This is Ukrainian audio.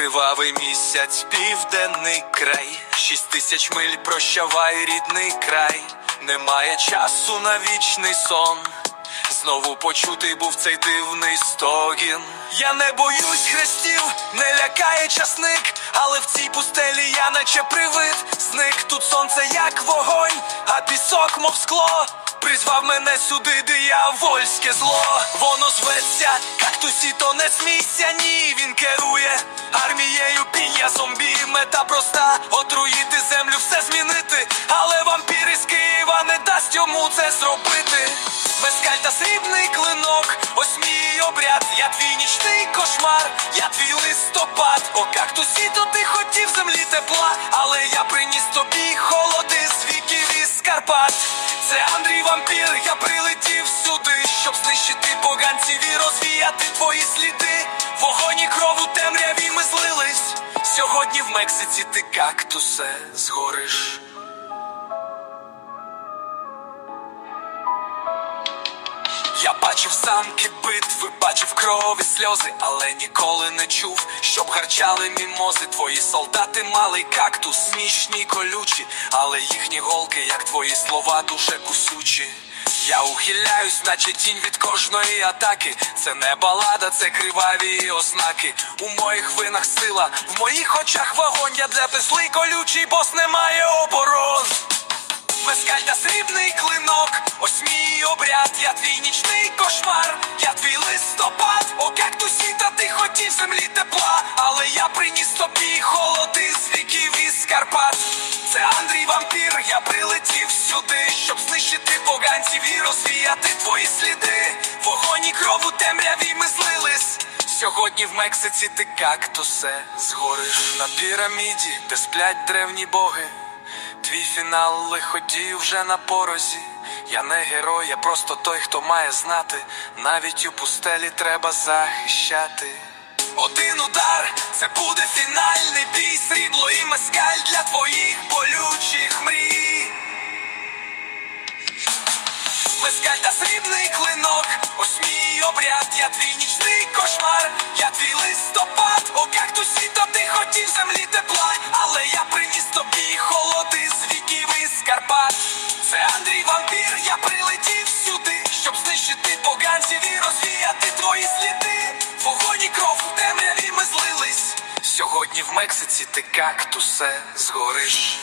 Кривавий місяць, південний край, шість тисяч миль прощавай, рідний край, немає часу на вічний сон. Знову почутий був цей дивний стогін. Я не боюсь хрестів, не лякає часник, але в цій пустелі я наче привид. Зник тут сонце, як вогонь, а пісок, мов скло. Призвав мене сюди, диявольське зло. Воно зветься, кактусі, то не смійся, ні, він керує армією піння зомбі, мета проста, отруїти землю, все змінити. Але вампір із Києва не дасть йому це зробити. Мескаль та срібний клинок, ось мій обряд, я твій нічний кошмар, я твій листопад. О, кактусі, то ти хотів землі тепла, але я приніс тобі поганців і розвіяти твої сліди. Вогонь і кров у темряві ми злились. Сьогодні в Мексиці ти кактусе згориш. Я бачив замки битви, бачив кров і сльози, але ніколи не чув, щоб гарчали мімози. Твої солдати мали кактус, смішні, колючі, але їхні голки, як твої слова, дуже кусючі. Я ухиляюсь, наче тінь від кожної атаки. Це не балада, це криваві ознаки. У моїх винах сила, в моїх очах вогонь. Я для безлий колючий, бос немає оборон. Мескаль та срібний клинок, ось мій обряд, я твій нічний кошмар, я твій листопад, о кактусі, та ти хотів землі розвіяти твої сліди. Вогонь і кров у темряві ми злились. Сьогодні в Мексиці ти кактусе згориш на піраміді, де сплять древні боги. Твій фінал лиходій вже на порозі. Я не герой, я просто той, хто має знати. Навіть у пустелі треба захищати. Один удар, це буде фінальний бій, срібло і мескаль для твоїх кактусі, то ти хотів землі тепла, але я приніс тобі холоди з віків із Карпат. Це Андрій вампір, я прилетів сюди, щоб знищити поганців і розвіяти твої сліди. Вогонь і кров у темряві ми злились. Сьогодні в Мексиці ти кактусе згориш.